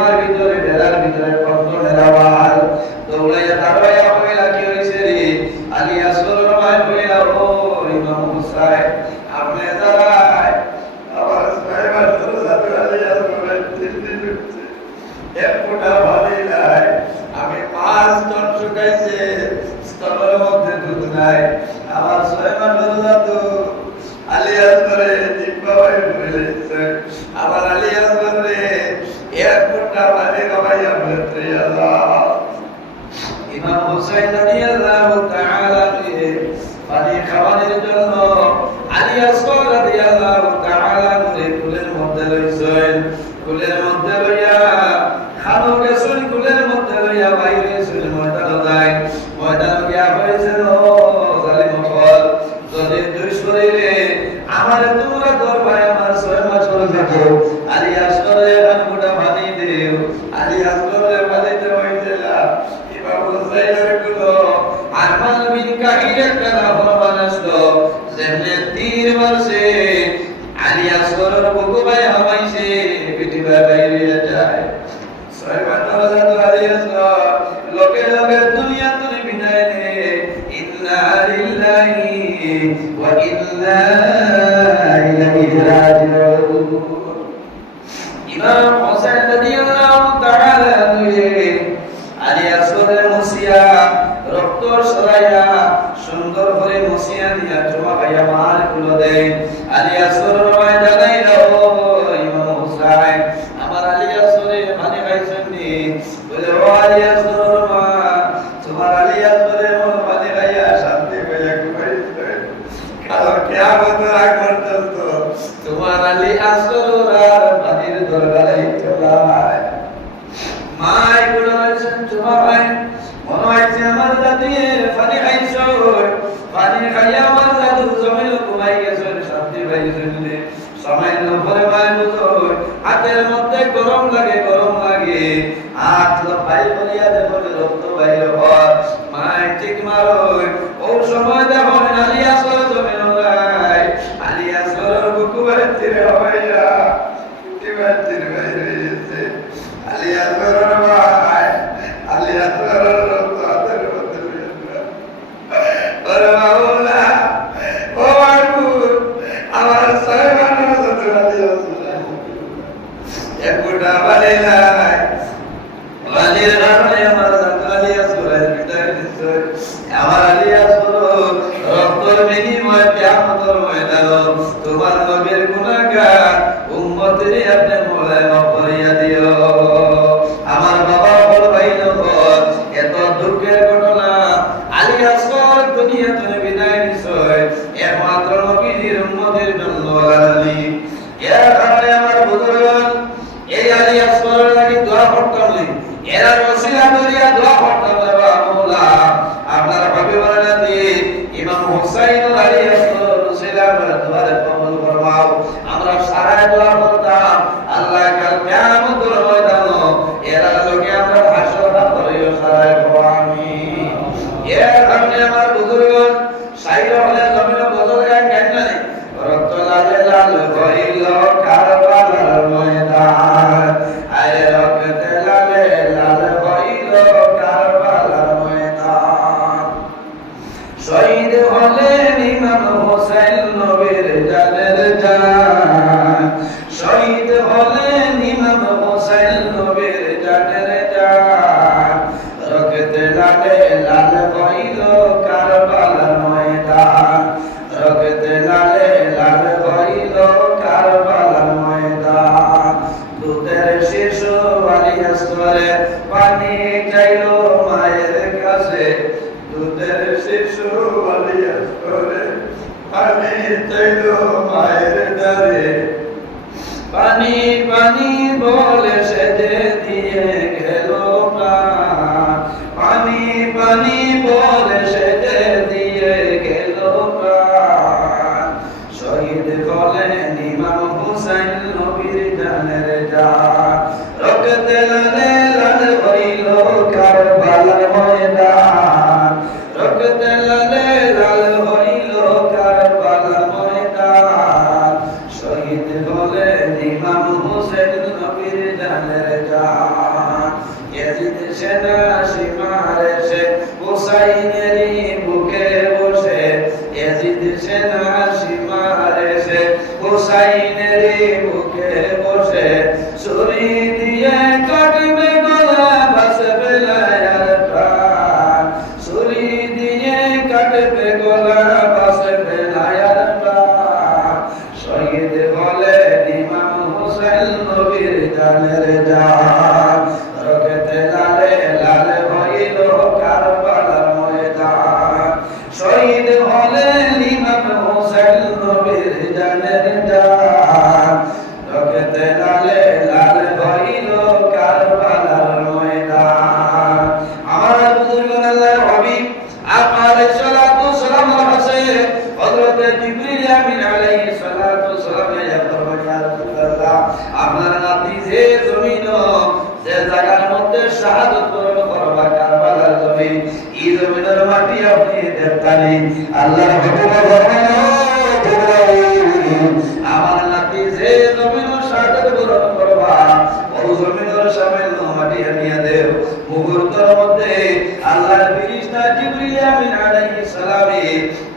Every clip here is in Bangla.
তোমার ভিতরে ডেরার ভিতরে কত ডেরা యాభై إذا قسى السلام على رسول الله ওসিলা করিয়া দোয়া করতে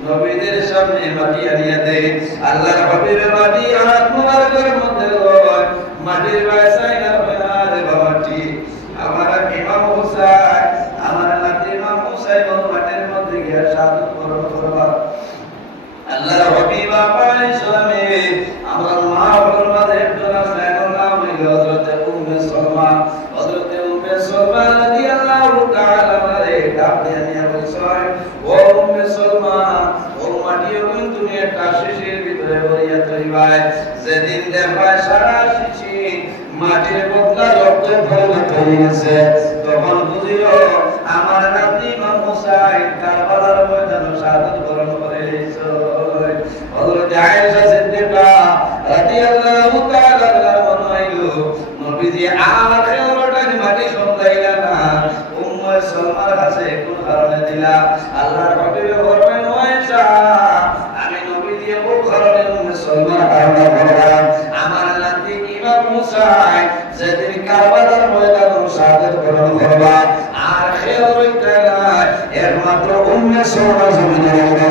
নবীদের সামনে মাটি আনিয়া দেয়। আল্লাহর মাটি মাটির বাসায় না বেনারে বাবাটি আমার ইমাম হুসাইন আমার নাতি ইমাম হুসাইন ও মাটির মধ্যে গিয়া শাহাদত বরণ করবা আল্লাহর হাবিব আলাইহিস সালামে আমরা মা বাবার মাঝে একজন আছেন ওর নাম হইল হযরত উম্মে সালমা হযরত উম্মে সালমা রাদিয়াল্লাহু তাআলা আনহারে ডাক দিয়ে নিয়ে বলছেন ও উম্মে সালমা ও মাটিও কিন্তু তুমি একটা শিশির ভিতরে ভরিয়া তৈবাই যেদিন দেখবাই সারা শিশি মাটির বদলা হয়ে গেছে তখন বুঝিও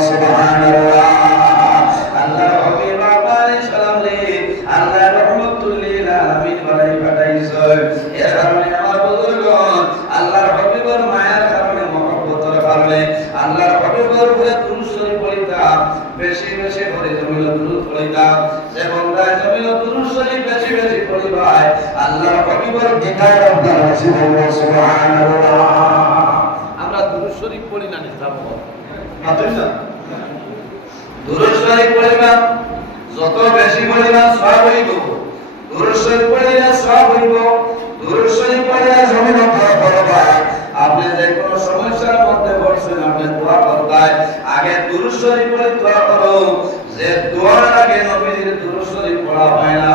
সুবহানাল্লাহ আল্লাহ পাঠাইছে এর কারণে আল্লাহর হাবিবের মায়ার পড়িতাম বেশি বেশি করে জমিল দুরূদ পড়িতাম যে বান্দা জমিল দুরূদ হবে সুবহানাল্লাহ আমরা দুরূদ শরীফ পড়ি না নিজাম সমস্যার মধ্যে দোয়া আগে যে না।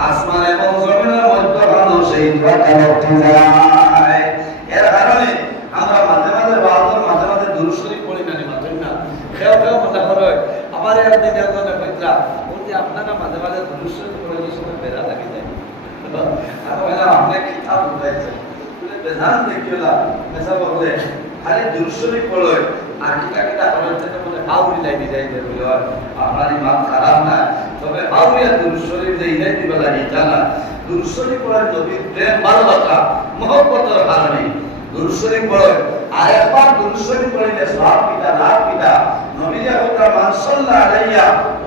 আসমান এবং মধ্যখানে সেই যায় এর কারণে আমরা মাঝে মাঝে বাহাদুর মাঝে মাঝে দুরূদ শরীফ পড়ি না মাঝে না খেয়াল খেয়াল মনে করে আমার একদিন একজনে কইলা বলছি আপনারা মাঝে মাঝে দুরূদ শরীফ পড়ে যে সময় বেড়া লাগে যায় আমি বললাম বলে বেজান দেখিওলা মেসা বলে খালি দুরূদ শরীফ পড়ো আর কিতা কিতা করেন সেটা বলে আউরি লাইনে যাই যে বলে আর আর পড়িলে মান সাল্লাল্লাহু আলাইহি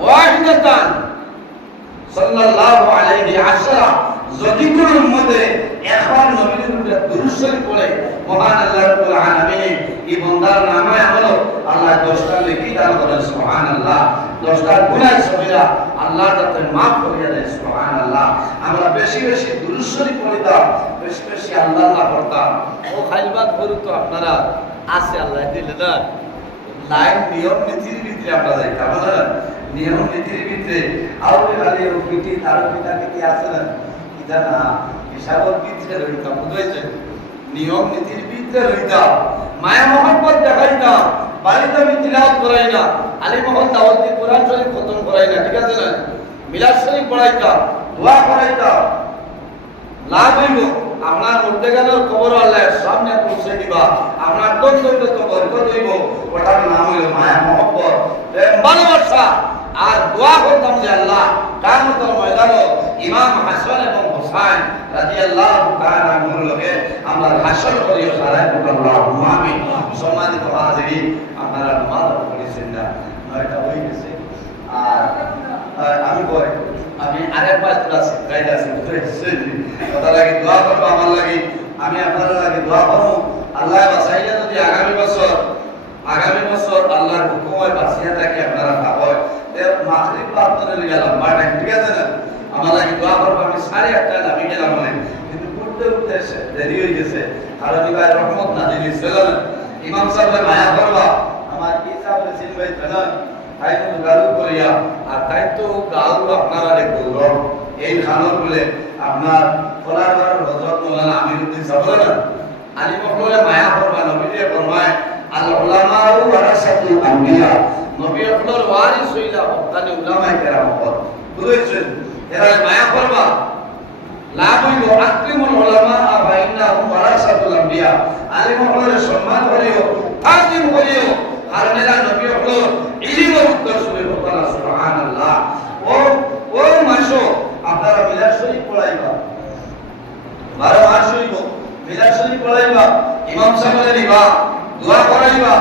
ওয়াহিদাতান সাল্লাল্লাহু যদি কোন উম্মতে একবার নবীর উপরে দুরূদ পড়ে, মহান আল্লাহ রাব্বুল আলামিন, এই বান্দার নামে আমল আল্লাহ দশটা নেকি দান করেন, সুবহানাল্লাহ। দশটা গুনাহ সবিরা আল্লাহ যাতে মাফ করিয়া দেয়, সুবহানাল্লাহ। আমরা বেশি বেশি দুরূদ শরীফ পড়িতাম, বেশি বেশি আল্লাহ আল্লাহ করতাম ও খাইলবাদ করু তো আপনারা আছে, আল্লাহ দিলে না। লাইন, নিয়ম, নীতির ভিতরে আমরা না? নিয়ম, নীতির ভিতরে আর ওই খালি ও পিটি তার পিতা পিটি আছে না? ইটা না হিসাবর ভিতরে রইতাম বুঝাইছে নিয়ম নীতির ভিতরে রইতাম মায়া মোহাম্মদ দেখাইতাম বাড়িতে আমি তিলাওয়াত করাই না, আলী মোহাম্মদ দাওয়াতি কোরআন শরীফ খতম করাই না, ঠিক আছে না? মিলাদ শরীফ পড়াইতাম দোয়া করাইতাম লাভ হইব, আপনার মধ্যে গেল কবর আল্লাহ সামনে পৌঁছে দিবা। আপনার দ্বন্দ্ব হইলে তো বরকত হইব। ওটার নাম হইল মায়া মহব্বত। ভালোবাসা। আর দোয়া করতাম যে আল্লাহ কামতের ময়দানে ইমাম হাসান এবং হোসাইন রাদিয়াল্লাহু তাআলা আনহুর লগে আমরা হাসর করি সারাই আল্লাহুম্মা আমিন। সম্মানিত হাজিরিন, আপনারা নামাজ পড়েছেন না? নয়টা হয়ে গেছে। আর আমি কই আমি আরেক পাঁচ ক্লাস গাইড আছি কথা লাগে দোয়া করব আমার লাগে। আমি আপনারা লাগে দোয়া করব। আল্লাহ বাসাইলে যদি আগামী বছর আগামী বছর আল্লাহর হুকুমে বাঁচিয়ে থাকি আপনারা থাকয় মাগরিব প্রার্থনা গেলাম বা ঠিক আছে না আমার লাগে দোয়া করব আমি সাড়ে আটটা নামি গেলাম মানে কিন্তু ঘুরতে ঘুরতে এসে দেরি হয়ে গেছে আর আমি ভাই রহমত না দিলি ছিল ইমাম সাহেব মায়া করবা, আমার কি সাহেব চিনবাই জানেন তাই তো গালু করিয়া, আর তাই তো গালু আপনারা রে গৌরব এই খানর বলে আপনার ফলারবার হযরত মাওলানা আমিরউদ্দিন সাহেব না? আলী মহলে মায়া করবা নবী দিয়ে ফরমায়, আল উলামাউ ওয়ারাসাতুল আম্বিয়া। নবী আপনার ওয়ারিস হইলা তানি উলামায়ে কেরাম হল বুঝেছেন? এরা মায়া করবা। লাভ হইব আকরিমুল উলামা। ফাইন্নাহুম ওয়ারাসাতুল আম্বিয়া আলী সম্মান করিও তাজিম করিও কারণ এরা নবী হলো ইলিমের উত্তর শুনে বলা সুবহানাল্লাহ। ও ও মাসো আপনারা মিলাদ শরীফ পড়াইবা। বারো মাস হইব মিলাদ শরীফ পড়াইবা, ইমাম সাহেবের দিবা দোয়া করাইবা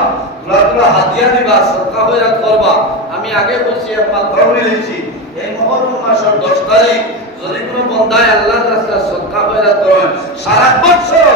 দোয়া দোয়া হাতিয়া দিবা, সদকা খয়রাত করবা। আমি আগে বলছি আপনার ধর্মে লিখছি, এই মহরম মাসের 10 তারিখ, যদি কোনো বন্দায় আল্লাহর রাস্তায় সদকা খয়রাত করেন, সারা বছর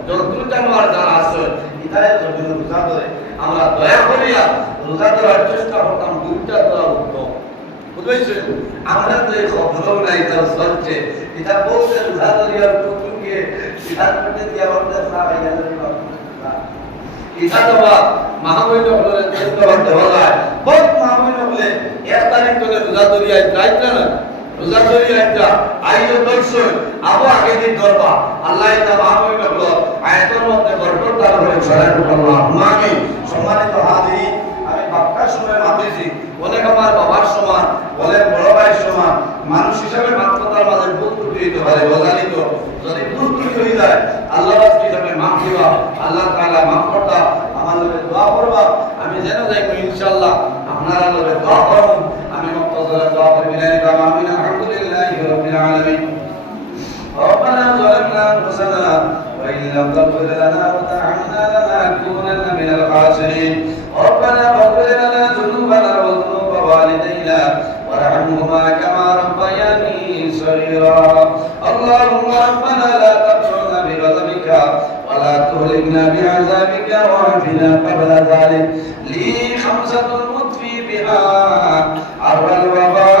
জন্তু জানোয়ার যারা আছে ইতারে জমিন রোজা ধরে। আমরা দয়া করিয়া রোজা ধরার চেষ্টা করতাম, দুইটা দোয়া উঠতো বুঝেছেন আমরা তো এই খবরও নাই তার চলছে। এটা বলছে, রোজা ধরিয়ার কুকুরকে সিদ্ধান্ত করতে দিয়ে আমাদের সাহায্য এটা এক তারিখ তোলে রোজা ধরিয়ায় যাইতে না করে সরাই আল্লাহ আমি যদি ভুল ত্রুটি হয়ে যায়, আল্লাহ হিসাবে মাফ দিবা। আল্লাহ তাআলা মাফ করতা। আমার লোকে দোয়া করবা। আমি যেন যাই ইনশাআল্লাহ। আপনারা লোকে দোয়া করুন। আমি মক্তজরে দোয়া العالمين. ربنا ظلمنا أنفسنا وإن لم تغفر لنا وترحمنا لنكونن من الخاسرين. ربنا اغفر لنا ذنوبنا وذنوب والدينا وارحمهما كما ربياني صغيرا. اللهم ربنا لا تبشرنا بغضبك ولا تهلكنا بعذابك واعفنا قبل ذلك. لي خمسة المطفي بها عبر الوباء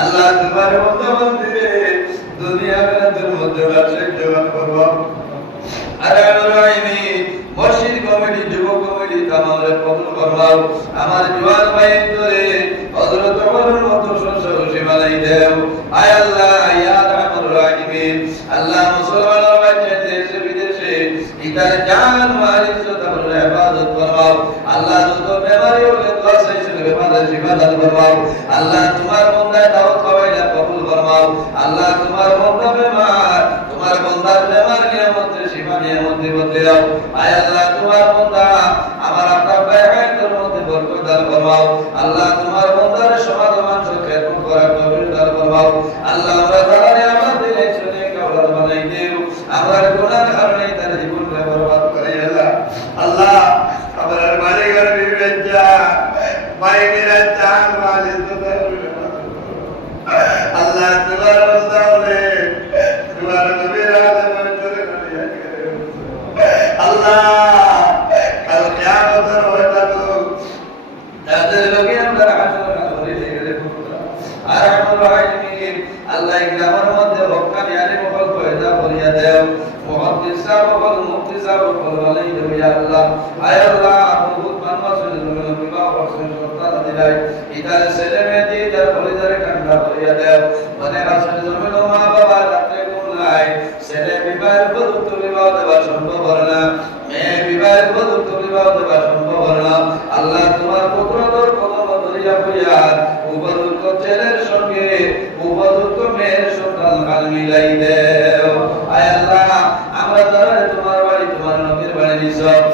আল্লাহ তোমার মতো মন্দিরে দুনিয়া বেলাদের মধ্যে ব্যবসায়িক যোগান করব। আর আইনি মসজিদ কমিটি, যুব কমিটি তামাদের কবুল করবাও। আমার জোয়ার ভাইয়ের ধরে হযরত ওমরের মতো সংসার সীমা নাই দেও। আয় আল্লাহ, আয়া রাহমাতুর রাহিমিন। আল্লাহ মুসলমানের বাচ্চা দেশে, বিদেশে ইতার জান মারিস তাহলে ইবাদত করবাও। আল্লাহ যত বেমারি হলে দোয়া চাইছে বেমাদের সীমা দান করবাও। আল্লাহ তোমার মক্কায় দাওয়াত পাবাইলা কবুল ফরমাও। আল্লাহ, তোমার বন্ধা বেমার, তোমার বন্ধার বেমার নিয়ামতে সীমা নিয়ামতে মধ্যে দাও আয় আল্লাহ, তোমার বন্ধা, আমার আপনার ব্যয়ের মধ্যে বরকত দান ফরমাও। আল্লাহ is up.